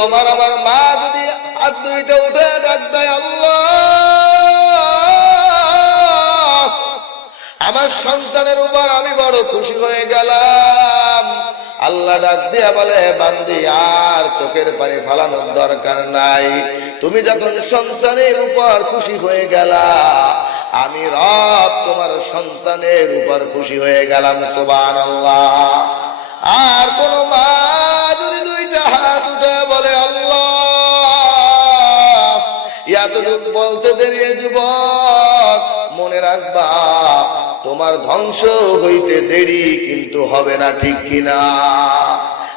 তোমার আমার মা যদি হাত দুইটা উঠে ডাক দেয়, আল্লাহ! আমার সন্তানের উপর আমি বড় খুশি হয়ে গেলাম। আল্লাহ ডাক দিয়া বলে, বান্দি, আর চোখের পানি ফালানোর দরকার নাই। তুমি যখন সন্তানের উপর খুশি হয়ে গেলা, আমি রব তোমার সন্তানের উপর খুশি হয়ে গেলাম সোবান আর কোন মা যদি বলে, আল্লাহ বলতে দেরি যুবক। মনে রাখবা, তোমার ধ্বংস হইতে দেরি কিন্তু হবে না, ঠিক কিনা?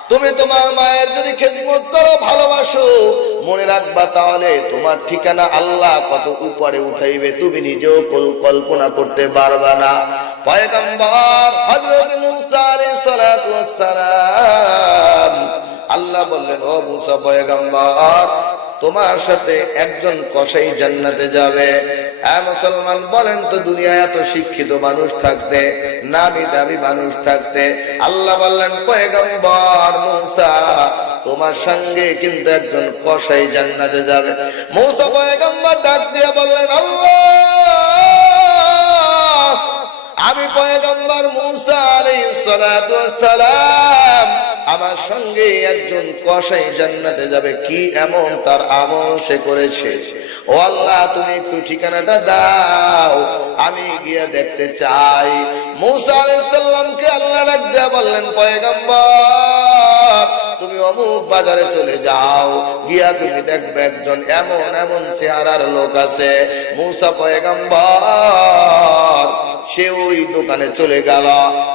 তুমি তোমার মায়ের যদি খেদমত করো, ভালোবাসো, মনে রাখবা তাহলে তোমার ঠিকানা আল্লাহ কত উপরে উঠাইবে, তুমি নিজেও কল্পনা করতে পারবা না। পয়গম্বর হযরত মুসা আলাইহিস সালাম আল্লাহ বললেন, ও মুসা পয়গম্বর, তোমার সাথে একজন কসাই জান্নাতে যাবে। হ্যাঁ মুসলমান, বলেন তো দুনিয়ায় এত শিক্ষিত মানুষ থাকতে, নামি দামি মানুষ থাকতে। আল্লাহ বললেন, পয়গম্বর মুসা, তোমার সঙ্গে কিন্তু একজন কসাই জান্নাতে যাবে। মৌসা পয়গম্বর ডাক দিয়ে বললেন, আল্লাহ, আমি পয়গম্বর মুসা আলাইহিস সালাম আমার সঙ্গে একজন কসাই জান্নাতে যাবে। কি এমন তার আমল সে করেছে? ও আল্লাহ, তুমি একটু ঠিকানাটা দাও। আমি গিয়ে দেখতে চাই। মুসা আলাইহিস সালামকে আল্লাহ দিয়ে বললেন, পয়গম্বর, তুমি অমুক বাজারে চলে যাও। গিয়া তুমি দেখবে একজন এমন এমন চেহারার লোক আছে। মুসা পয়গম্বর সে ওই দোকানে চলে গেল।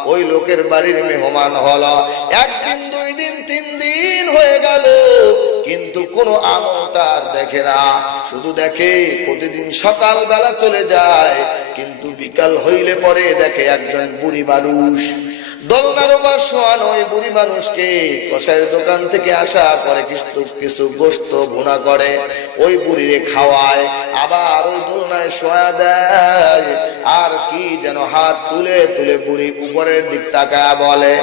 ওই লোকের বাড়ির মেহমান হল। একদিন, দুই দিন, তিন দিন হয়ে গেল। কিন্তু কোনো আমল তার দেখে না। শুধু দেখে, প্রতিদিন সকাল বেলা চলে যায়। কিন্তু বিকাল হইলে পরে দেখে একজন বুড়ি মানুষ। মানুষকে। কষাইয়ের দোকান থেকে আসা পরে কিছু কিছু গোস্ত ভুনা করে ওই বুড়িরে খাওয়ায়, আবার ওই দোলনায় দেয়। আর কি যেন হাত তুলে তুলে বুড়ি উপরের দিক বলে,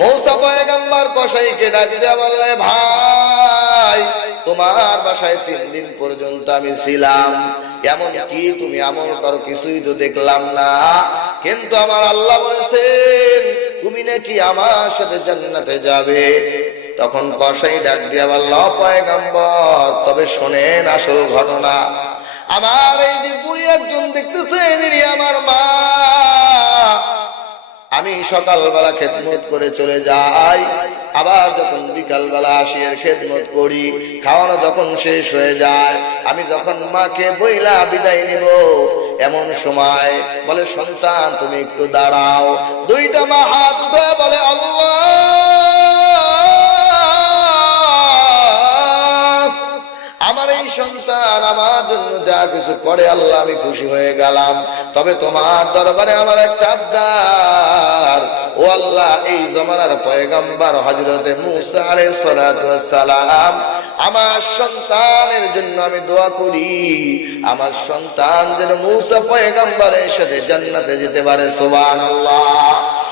মৌসা পয়গাম্বার কষাইকে ডাক ভাই, তোমার বাসায় তিন দিন পর্যন্ত আমি ছিলাম। কি তুমি আমল করো কিছুই তো দেখলাম না। কিন্তু আমার আল্লাহ বলেছেন তুমি নাকি আমার সাথে জান্নাতে যাবে? তখন কসাই ডাক দিয়া আল্লাহ পয়গাম্বর, তবে শোনেন আসল ঘটনা। আমার এই যে বুড়ি একজন দেখতেছেন আমার মা। আমি সকালবেলা খেদমত করে চলে যাই। আবার যখন বিকালবেলা আসি, এর খেদমত করি। খাওয়ানো যখন শেষ হয়ে যায়, আমি যখন মাকে বইলা বিদায় নিব, এমন সময় বলে, সন্তান, তুমি একটু দাঁড়াও। দুইটা মা হাত বলে, আল্লাহ! এই সন্তান আমার জন্য যা কিছু করে আল্লাহ, আমি খুশি হয়ে গেলাম। তবে তোমার দরবারে আমার একটা আবদার। ও আল্লাহ, এই জমানার পয়গম্বর হজরতে সালাম, আমার সন্তানের জন্য আমি দোয়া করি। আমার সন্তান যেন মুসা পয়গম্বরের সাথে জান্নাতে যেতে পারে মৌসা পয়গম্বর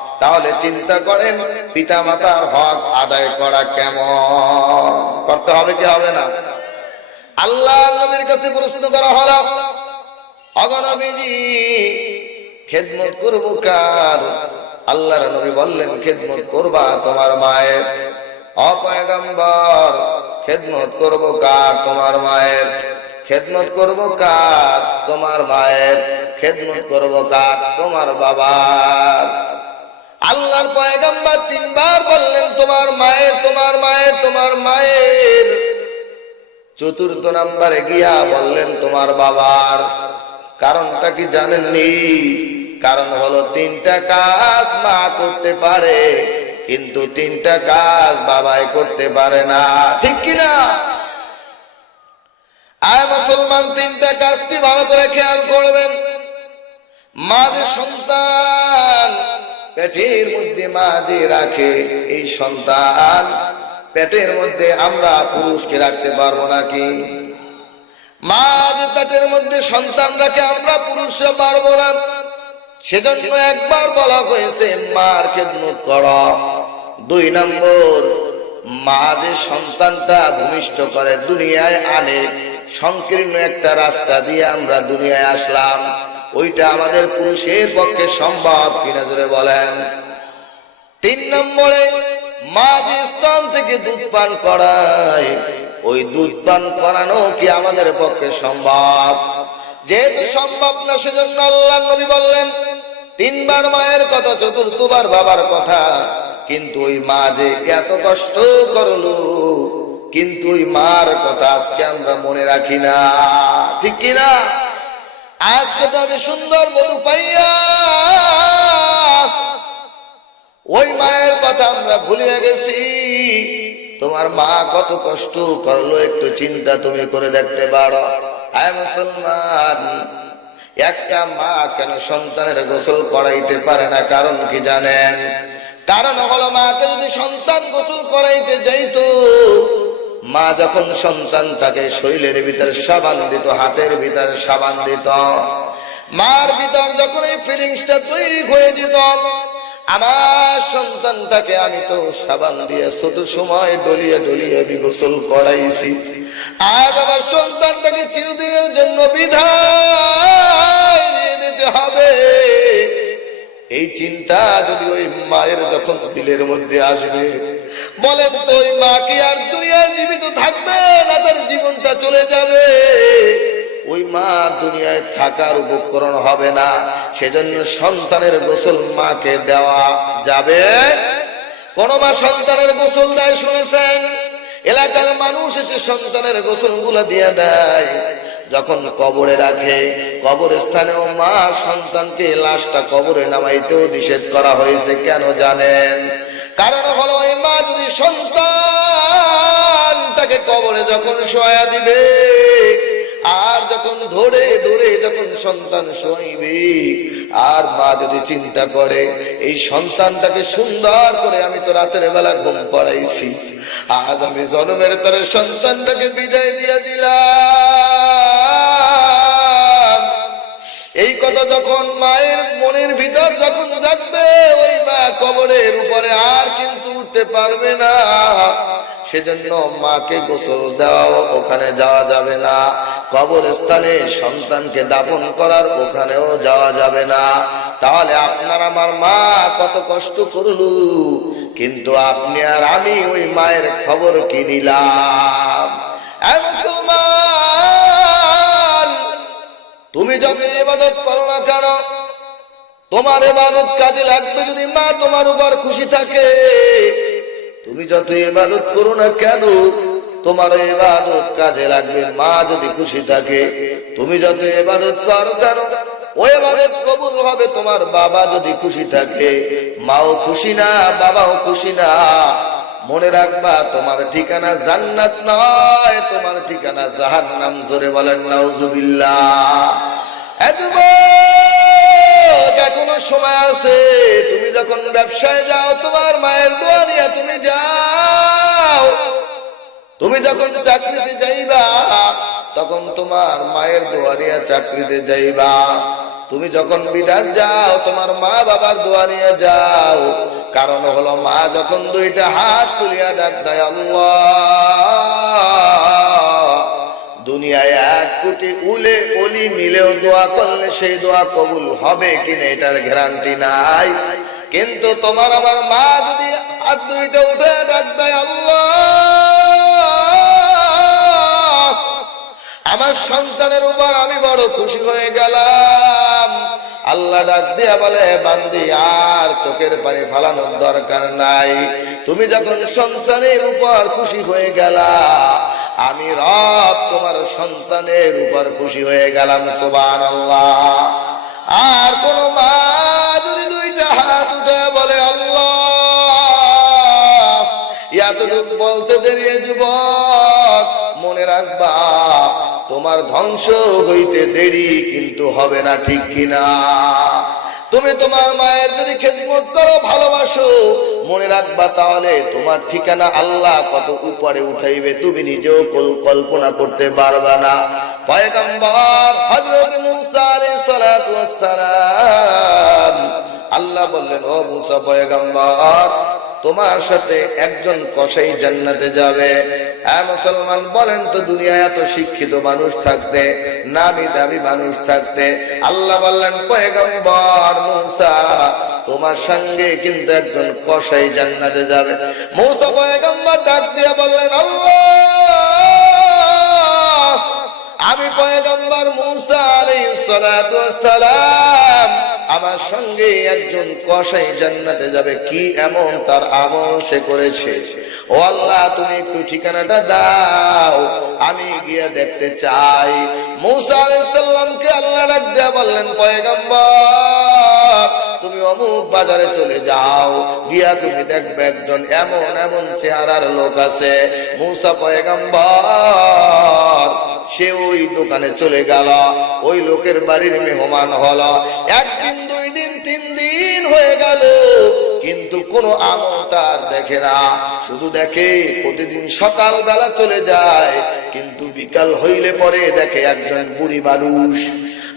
তাহলে চিন্তা করেন পিতা মাতার হক আদায় করা কেমন? করতে হবে কি হবে না? আল্লাহ নবীর কাছে প্রশ্ন করা হলো অগনবীজি খেদমত করব কার? আল্লাহর নবী বললেন, খেদমত করবা তোমার মায়ের। অপয়গম্বর খেদমত করব কার তোমার মায়ের? খেদমত করব কার তোমার মায়ের? খেদমত করব কার তোমার বাবার? আল্লাহর পয়গম্বর তিনবার বললেন, তোমার মায়ের তোমার মায়ের তোমার মায়ের। চতুর্থ নাম্বারে গিয়া বললেন, তোমার বাবার। কারণটা কি জানেননি? কারণ হলো তিনটা কাজ মা করতে পারে, কিন্তু তিনটা কাজ বাবাই করতে পারে না। ঠিক কিনা আয় মুসলমান, তিনটা কাজটি ভালো করে খেয়াল করবেন। মা যে সন্তান পেটের মধ্যে মা যে রাখে এই সন্তান, পেটের মধ্যে আমরা পুরুষকে রাখতে পারব নাকি? মা যে পেটের মধ্যে সন্তান রাখে, আমরা পুরুষরা পারব না। সেজন্য একবার বলা হয়েছে, মার খেদমত কর। দুই নম্বর, মা যে সন্তানটা ভূমিষ্ঠ করে দুনিয়ায় আনে, সংকীর্ণ একটা রাস্তা দিয়ে আমরা দুনিয়ায় আসলাম। ওইটা আমাদের পুরুষের পক্ষে সম্ভব কিনা জোরে বলেন। তিন নম্বরে, মা যে স্তন থেকে দুধ পান করায়, ওই দুধ পান করানো কি আমাদের পক্ষে সম্ভব? যেহেতু সম্ভব না, সেজন্য আল্লাহ নবী বললেন, তিনবার মায়ের কথা, চতুর্থবার বাবার কথা, কিন্তু ওই মা যে এত কষ্ট করল, কিন্তু ওই মার কথা আজকে আমরা মনে রাখি না। ঠিক কিনা? আজকে তো আমি সুন্দর বধু পাইয়া, ওই মায়ের কথা আমরা ভুলিয়ে গেছি। তোমার মা কত কষ্ট করল, একটু চিন্তা তুমি করে দেখতে পারো। মুসলমান, একটা মা কেন সন্তানের গোসল করাইতে পারে না, কারণ কি জানেন? কারণ হলো মাকে যদি সন্তান গোসল করাইতে যাইতো মা যখন সন্তান তাকে শরীরের ভিতরে সাবান দিত, হাতের ভিতরে সাবান দিত, মার ভিতর যখন এই ফিলিংসটা তৈরি হয়ে যেত, আমার সন্তানটাকে আমি তো সাবান দিয়ে ছোট সময় ডলিয়ে ডলিয়ে আমি গোসল করাইছি। আজ আমার সন্তানটাকে চিরদিনের জন্য বিধায় দিতে হবে। এই চিন্তা যদি ওই মায়ের যখন দিলের মধ্যে আসবে বলেন তো, ওই মা কি আর দুনিয়ায় জীবিত থাকবে না তার জীবনটা চলে যাবে? ওই মা দুনিয়ায় থাকার উপকরণ হবে না। সেজন্য সন্তানের গোসল মাকে দেওয়া যাবে। কোন মা সন্তানের গোসল দেয় শুনেছেন? এলাকার মানুষ এসে সন্তানের গোসলগুলো দিয়ে দেয়। যখন কবরে রাখে কবর স্থানেও মা সন্তানকে লাশটা কবরে নামাইতেও নিষেধ করা হয়েছে, কেন জানেন? কারণ হলো ওই মা যদি সন্তান তাকে কবরে যখন শোয়া দিবে, আর যখন ধরে ধরে যখন সন্তান শোইবে আর মা যদি চিন্তা করে, এই সন্তানটাকে সুন্দর করে আমি তো রাতের বেলা ঘুম পড়াইছি, আজ আমি জন্মের তরে সন্তানটাকে বিদায় দিয়ে দিলাম। এই কথা যখন মায়ের মনের ভিতর যখন যাবে ওই মা কবরের উপরে আর কিন্তু উঠতে পারবে না। সেজন্য মাকে গোসল দেওয়াও ওখানে যাওয়া যাবে না। কবরস্থানে সন্তানকে দাপন করার ওখানেও যাওয়া যাবে না। তাহলে আপনার আমার মা কত কষ্ট করলু। কিন্তু আপনি আর আমি ওই মায়ের খবর কি নিলাম? মুসলমান! তুমি যত ইবাদত করো না কেন? তোমার ইবাদত কাজে লাগবে যদি মা তোমার উপর খুশি থাকে। তুমি যত ইবাদত করো না কেন, তোমার ইবাদত কাজে লাগবে, মা যদি খুশি থাকে। তুমি যত ইবাদত করো কেন ওই ইবাদত কবুল হবে, তোমার বাবা যদি খুশি থাকে। মাও খুশি না, বাবাও খুশি না। মনে রাখবা, তোমার ঠিকানা জান্নাত নয়, তোমার ঠিকানা জাহান্নাম, জোরে বলেন, নাউজুবিল্লাহ। এখনও সময় আছে, তুমি যখন ব্যবসায় যাও, তোমার মায়ের দোয়া নিয়ে তুমি যাও। তুমি যখন চাকরিতে যাইবা, তখন তোমার মায়ের দোয়ারিয়া চাকরিতে যাইবা। তুমি যখন বিদার যাও, তোমার মা বাবার দোয়া নিয়ে যাও। কারণ হলো মা যখন দুইটা হাত তুলিয়া ডাক দেয়, আল্লাহ দুনিয়ায় এক কোটি উলে অলি মিলেও দোয়া করলে সেই দোয়া কবুল হবে কিনা এটার গ্যারান্টি নাই। কিন্তু তোমার আমার মা যদি হাত দুইটা উঠে ডাক দেয়, আল্লাহ, আমার সন্তানের উপর আমি বড় খুশি হয়ে গেলাম। আল্লাহ ডাক দিয়া বলে, বান্দি, আর চোখের পানি ফালানোর দরকার নাই। তুমি যখন সন্তানের উপর খুশি হয়ে গেলা আমি রব তোমার সন্তানের উপর খুশি হয়ে গেলাম সোবান আর কোন মা যদি দুইটা হাত উঠে বলে, আল্লাহ, এতটুকু বলতে দেরি যুবক, মনে রাখবা, তোমার ধ্বংস হইতে দেরি কিন্তু হবে না, ঠিক কিনা? তুমি তোমার মায়ের যদি খেদমত করো, ভালোবাসো, মনে রাখবা তাহলে তোমার ঠিকানা আল্লাহ কত উপরে উঠাইবে, তুমি নিজেও কল- কল্পনা করতে পারবা না। পয়গম্বর হযরত মুসা আলাইহিস সালাতু ওয়াস সালাম, আল্লাহ বললেন, ও মুসা পয়গম্বর তোমার সাথে একজন কসাই জান্নাতে যাবে। হ্যাঁ মুসলমান, বলেন তো দুনিয়ায় এত শিক্ষিত মানুষ থাকতে, নামি দামি মানুষ থাকতে। আল্লাহ বললেন, পয়গম্বর মুসা, তোমার সঙ্গে কিন্তু একজন কসাই জান্নাতে যাবে। মুসা পয়গম্বর ডাক দিয়ে বললেন, আল্লাহ, আমি পয়গম্বর মুসা আলাইহিস সালাম আমার সঙ্গে একজন কসাই জান্নাতে যাবে, কি এমন তার আমল সে করেছে? ও আল্লাহ, তুমি একটু ঠিকানাটা দাও, আমি গিয়ে দেখতে চাই। মুসা আলাইহিস সালামকে আল্লাহ দিয়ে বললেন, পয়গম্বর, তুমি অমুক বাজারে চলে যাও, গিয়া তুমি দেখবে একজন এমন এমন চেহারার লোক আছে। মুসা, পয়গম্বর সে ওই দোকানে চলে গেল। ওই লোকের বাড়ির মেহমান হল। একদিন, দুই দিন, তিন দিন হয়ে গেল। কিন্তু কোনো আমল তার দেখে না। শুধু দেখে, প্রতিদিন সকাল বেলা চলে যায়। কিন্তু বিকাল হইলে পরে দেখে একজন বুড়ি মানুষ।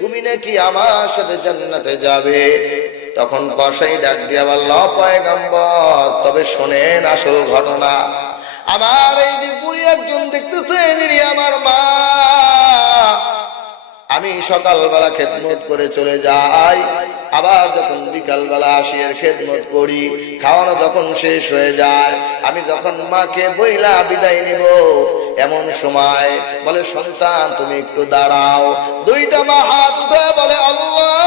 তুমি নাকি আমার সাথে জান্নাতে যাবে? তখন কসাই ডাক দিয়া বলল পয়গাম্বর, তবে শোনেন আসল ঘটনা। আমার এই যে বুড়ি একজন দেখতেছেন, ইনি আমার মা। আমি সকালবেলা খেদমত করে চলে যাই। আবার যখন বিকালবেলা আসি, এর খেদমত করি। খাওয়ানো যখন শেষ হয়ে যায়, আমি যখন মাকে বইলা বিদায় নিব এমন সময় বলে, সন্তান, তুমি একটু দাঁড়াও। দুইটা মা হাত উঠে বলে, আল্লাহ,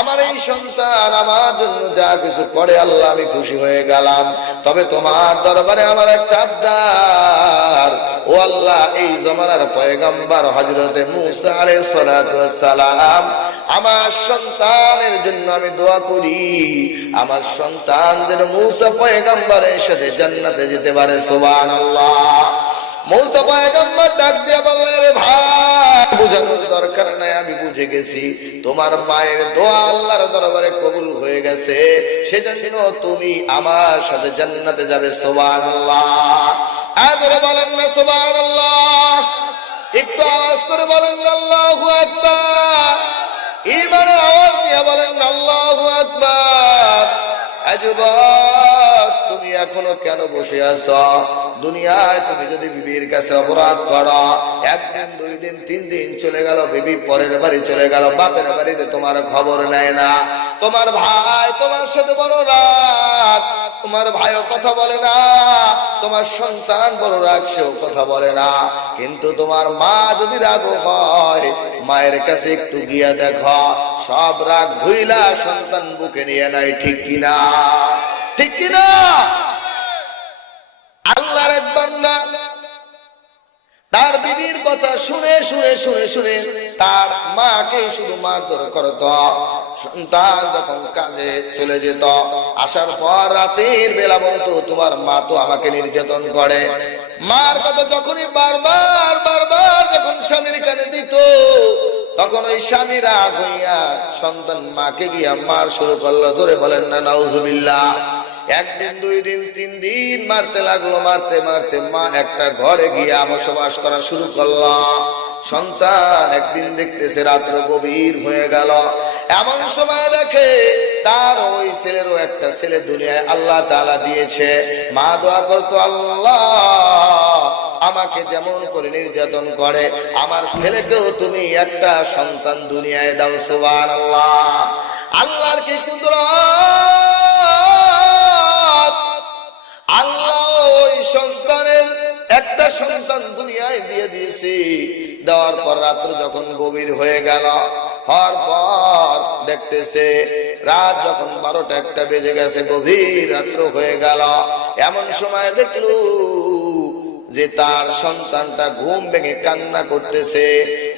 আমার এই সন্তান আমার জন্য যা কিছু করে, আল্লাহ, আমি খুশি হয়ে গেলাম। তবে তোমার দরবারে আমার একটা আবদার। ও আল্লাহ, এই জমানার পয়গম্বর হজরতে মুসা আলাইহিস সালাম আমার সন্তানের জন্য আমি দোয়া করি। আমার সন্তান যেন মুসা পয়গম্বরের সাথে জান্নাতে যেতে পারে, সুবহানাল্লাহ। মৌসা পয়গম্বর ডাক দিয়া বললে রে ভাই, বুঝানোর দরকার নাই, আমি বুঝে গেছি। তোমার মায়ের দোয়া আল্লাহর দরবারে কবুল হয়ে গেছে। সেজন্য তুমি আমার সাথে জান্নাতে যাবে, সুবহানাল্লাহ। আজরে বলেন না, সুবহানাল্লাহ। একটু আওয়াজ করে বলেন, আল্লাহু আকবার। ঈমানের আওয়াজ দিয়ে বলেন, আল্লাহু আকবার। তুমি এখনও কেন বসে আছো? দুনিয়ায় তুমি যদি বিবির কাছে অপরাধ করো, একদিন, দুই দিন, তিন দিন চলে গেল, বিবি পরের বাড়ি চলে গেল, বাপের বাড়িতে তোমার খবর নেয় না। তোমার ভাই তোমার সাথে বড় রাগ। তোমার ভাইও কথা বলে না, তোমার সন্তান বড় রাগ সেও কথা বলে না। কিন্তু তোমার মা যদি রাগ হয়, মায়ের কাছে একটু গিয়া দেখো, সব রাগ ভুইলা সন্তান বুকে নিয়ে নাই ঠিক কিনা? ঠিক কিনা? আল্লাহর এক বান্দা তার বিবির কথা শুনে শুনে শুনে শুনে তার মাকে শুধু মারধর করত। সন্তান যখন কাজে চলে যেত, আসার পর রাতের বেলা বলতো, তোমার মা তো আমাকে নির্যাতন করে। মার কথা যখনই বারবার বারবার যখন স্বামীর কানে দিত, তখন ওই স্বামী রাগ হইয়া সন্তান মাকে গিয়া মার শুরু করল। জোরে বলেন না, নাউজুবিল্লাহ। একদিন, দুই দিন, তিন দিন মারতে লাগল, মারতে মারতে মা একটা ঘরে গিয়ে বসবাস করা শুরু করল। সন্তান একদিন দেখতেছে, রাত্র গভীর হয়ে গেল। এমন সময় দেখে তার ওই ছেলেরও একটা ছেলে দুনিয়ায় আল্লাহ তাআলা দিয়েছে। মা দোয়া করতো, আল্লাহ, আমাকে যেমন করে নির্যাতন করে, আমার ছেলেকেও তুমি একটা সন্তান দুনিয়ায় দাও, সুবহানাল্লাহ। আল্লাহর কি কুদরত? আল্লাহ ওই সন্তানের একটা সন্তান দুনিয়ায় দিয়ে দিয়েছি। দেওয়ার পর রাত্র যখন গভীর হয়ে গেল, হওয়ার পর দেখতেছে রাত যখন বারোটা একটা বেজে গেছে, গভীর রাত্র হয়ে গেল। এমন সময় দেখলু যে তার সন্তানটা ঘুম ভেঙে কান্না করতেছে।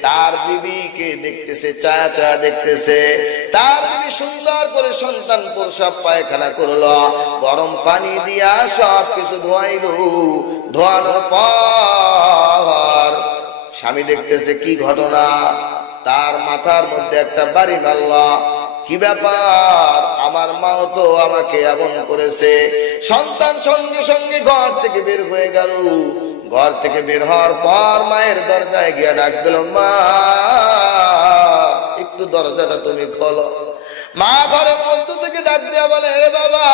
তার বিবিকে দেখতেছে চায়া চায়া দেখতেছে। তার বিবি সুন্দর করে সন্তান প্রসাব পায়খানা করল, গরম পানি দিয়া সব কিছু ধোয়াইল। ধোয়ানোর পর স্বামী দেখতেছে, কি ঘটনা? তার মাথার মধ্যে একটা বাড়ি মারলা কি ব্যাপার? আমার মাও তো আমাকে এমন করেছে। সন্তান সঙ্গে সঙ্গে ঘর থেকে বের হয়ে গেল। ঘর থেকে বের হওয়ার পর মায়ের দরজায় গিয়ে ডাক দিল, মা, একটু দরজাটা তুমি খোলো। মা ঘরের মধ্য থেকে ডাক দিয়া বলে রে বাবা,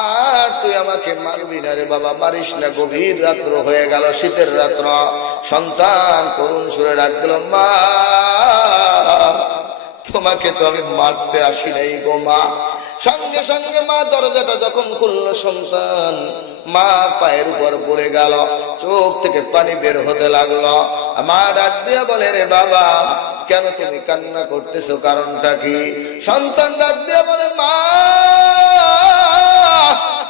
আর তুই আমাকে মারবি না রে বাবা, মারিস না। গভীর রাত্র হয়ে গেল, শীতের রাত্র। সন্তান করুণ সুরে ডাক দিল, মা, তোমাকে তো আমি মারতে আসি নাই গো মা। সঙ্গে সঙ্গে মা দরজাটা যখন খুললো সন্তান মা পায়ের উপর পড়ে গেল, চোখ থেকে পানি বের হতে লাগল। মা ডাক দিয়ে বলে, রে বাবা, কেন তুমি কান্না করতেছো? কারণটা কি? সন্তান ডাক দিয়ে বলে, মা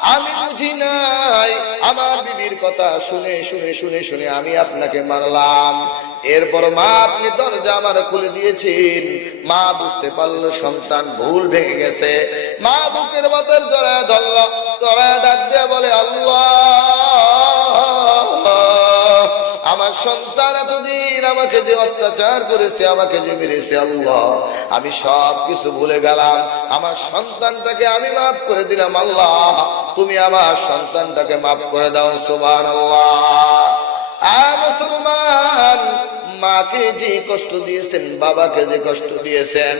আমি বুঝি নাই। আমার বিবির কথা শুনে শুনে শুনে শুনে আমি আপনাকে মারলাম। এরপর মা, আপনি দরজা আমার খুলে দিয়েছেন। মা বুঝতে পারল সন্তান ভুল ভেঙে গেছে। মা বুকের বাতের জড়ায় ধরল জড়ায় ডাক দিয়ে বলে, আল্লাহ! আমার সন্তান এতদিন আমাকে যে অত্যাচার করেছে, আমাকে যে মেরেছে আল্লাহ। আমি সব কিছু ভুলে গেলাম। আমার সন্তানটাকে আমি মাফ করে দিলাম আল্লাহ। তুমি আমার সন্তানটাকে মাফ করে দাও সোমান আল্লাহ মুসলমান মাকে যে কষ্ট দিয়েছেন, বাবাকে যে কষ্ট দিয়েছেন,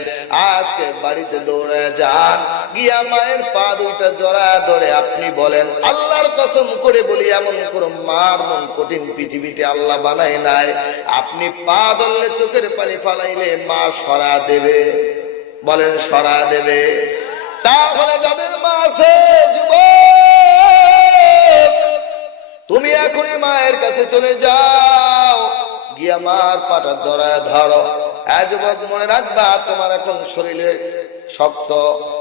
আজকে বাড়িতে দৌড়ে যান। গিয়া মায়ের পা দুইটা জড়া ধরে আপনি বলেন, আল্লাহর কসম করে বলি, এমন কোন মার মন কঠিন পৃথিবীতে আল্লাহ বানায় নাই। আপনি পা ধরলে চোখের পানি ফালাইলে মা সরা দেবে। বলেন, সরা দেবে। তাহলে যাদের মা আছে, যুবক, তুমি এখনই মায়ের কাছে চলে যাও। আমার পাটা ধরায় ধরো। যুবক মনে রাখবা, তোমার এখন শরীরে শক্ত,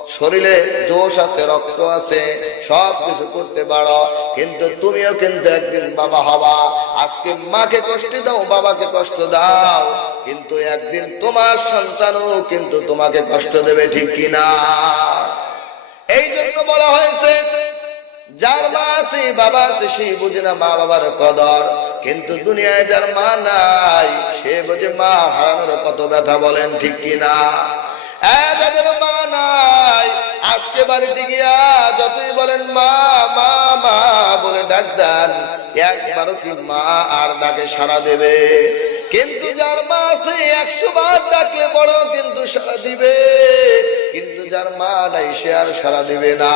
শরীরে জোশ আছে, রক্ত আছে সব কিছু করতে পারো। কিন্তু তুমিও কিন্তু একদিন বাবা হবা। আজকে মাকে কষ্ট দাও, বাবাকে কষ্ট দাও। কিন্তু একদিন তোমার সন্তানও কিন্তু তোমাকে কষ্ট দেবে, ঠিক কিনা? এই জন্য বলা হয়েছে যার মা আছে, বাবা আছে, সে বুঝে না মা বাবার কদর। কিন্তু দুনিয়ায় যার মা নাই, সে বুঝে মা হারানোর কত ব্যথা বলেন ঠিক কিনা? মা নাই যতই বলেন মা আর দেবে? কিন্তু যার মা আছে, একশো বার ডাকলে বড় কিন্তু সারা দিবে। যার মা নাই, সে আর সারা দিবে না।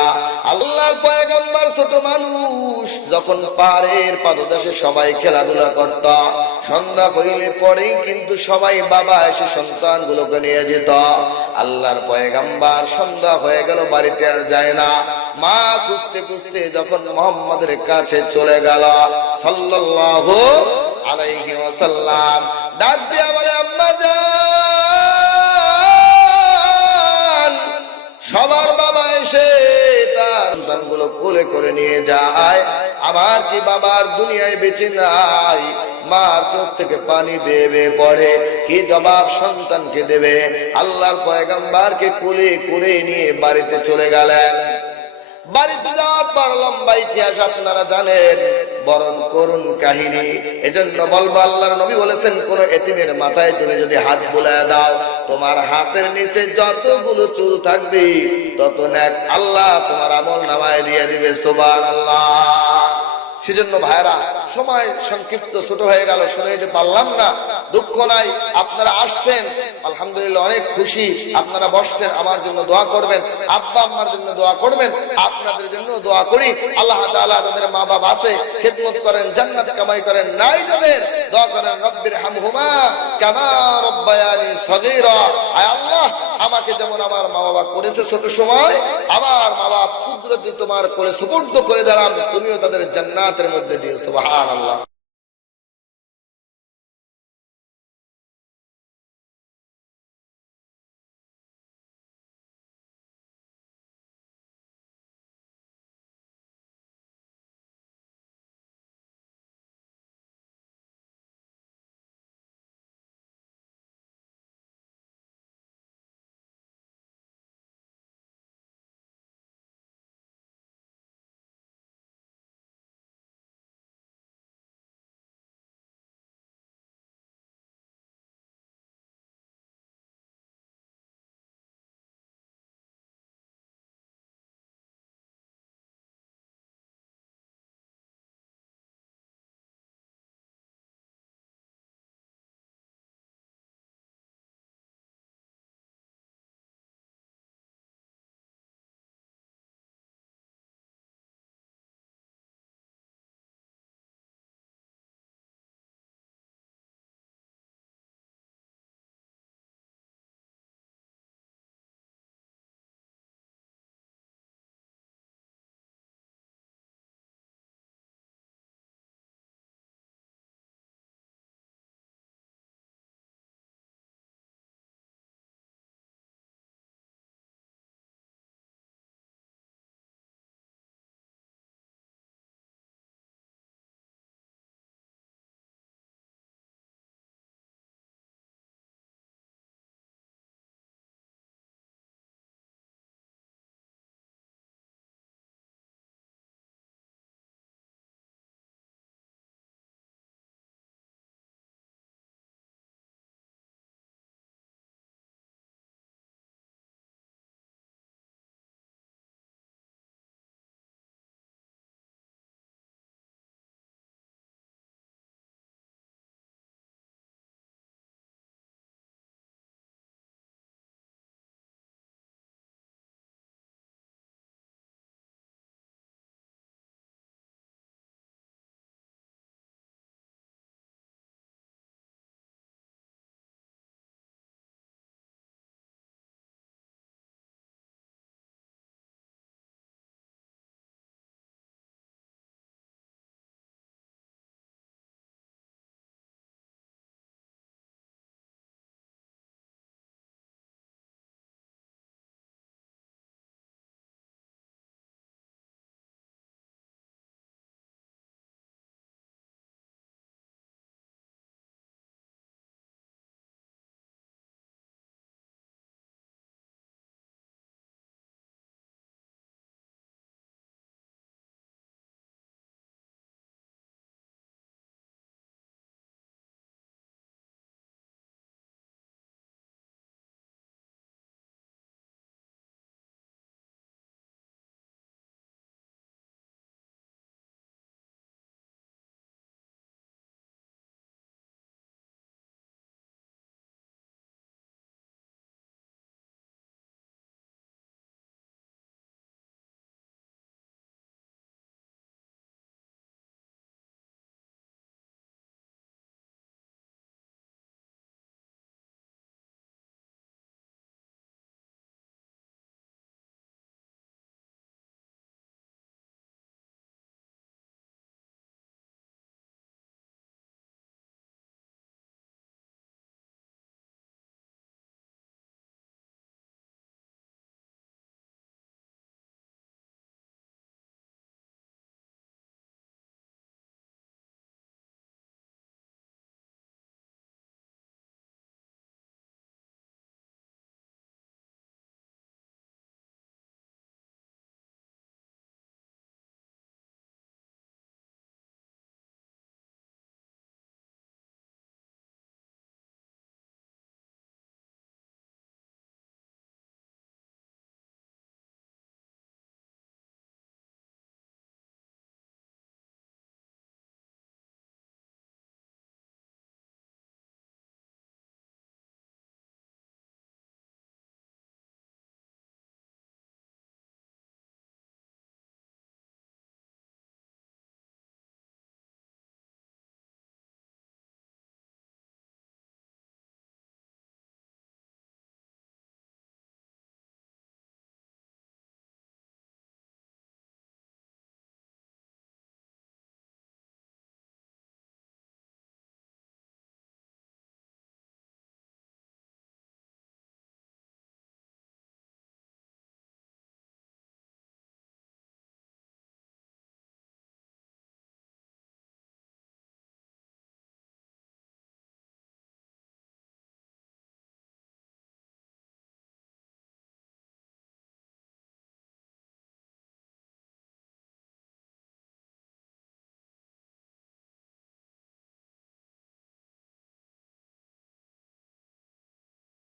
আল্লাহর পয়গাম্বার ছোট মানুষ যখন পাড়ের পাদদেশে সবাই খেলাধুলা করত, সন্ধ্যা হইলে পরেই কিন্তু সবাই বাবা এসে সন্তান গুলোকে নিয়ে যেত। আল্লাহর পয়গাম্বার সন্ধ্যা হয়ে গেল, বাড়িতে আর যায় না। মা খুঁজতে খুঁজতে যখন মোহাম্মদের কাছে চলে গেল, সাল্লাল্লাহু আলাইহি ওয়াসাল্লাম, ডাক দিয়া বলে, আম্মা যান সবার বাবা এসে তার সন্তানগুলো কোলে করে নিয়ে যায়। আমার কি বাবার দুনিয়ায় বেঁচে নাই? মার চোখ থেকে পানি বেয়ে পড়ে। কি জবাব সন্তানকে দেবে? আল্লাহর পয়গাম্বারকে কোলে করে নিয়ে বাড়িতে চলে গেলেন। বাড়িতে যাওয়ার পর লম্বা ইতিহাস আপনারা জানেন। বরণ করুন কাহিনী। এজন্য বলব, আল্লাহর নবী বলেছেন, কোন এতিমের মাথায় তুমি যদি হাত বুলায় দাও, তোমার হাতের নিচে যতগুলো চুল থাকবে, তত ন্যাক আল্লাহ তোমার আমল নামায় দিয়ে দিবে, সুবহানাল্লাহ। সেজন্য ভাইরা সময় সংক্ষিপ্ত ছোট হয়ে গেল, শুনে যেতে পারলাম না, দুঃখ নাই, আপনারা আসছেন। আলহামদুলিল্লাহ, অনেক খুশি, আপনারা বসছেন, আমার জন্য দোয়া করবেন, আব্বা আম্মার জন্য দোয়া করবেন, আপনাদের জন্য দোয়া করি, আল্লাহ তাআলা যাদের মা বাবা আছে, খেদমত করেন, জান্নাত কামাই করেন, নাই যাদের, দোয়া করেন, রব্বির হামহুমা কামা রব্বায়ানি সগীরা। আয় আল্লাহ, আমাকে যেমন আমার মা বাবা করেছে ছোট সময়, আমার মা বাবা কুদরতি তোমার করে সুপুর্দ করে দিলাম, তুমিও তাদের জান্নাতের মধ্যে দিও সুবহানাল্লাহ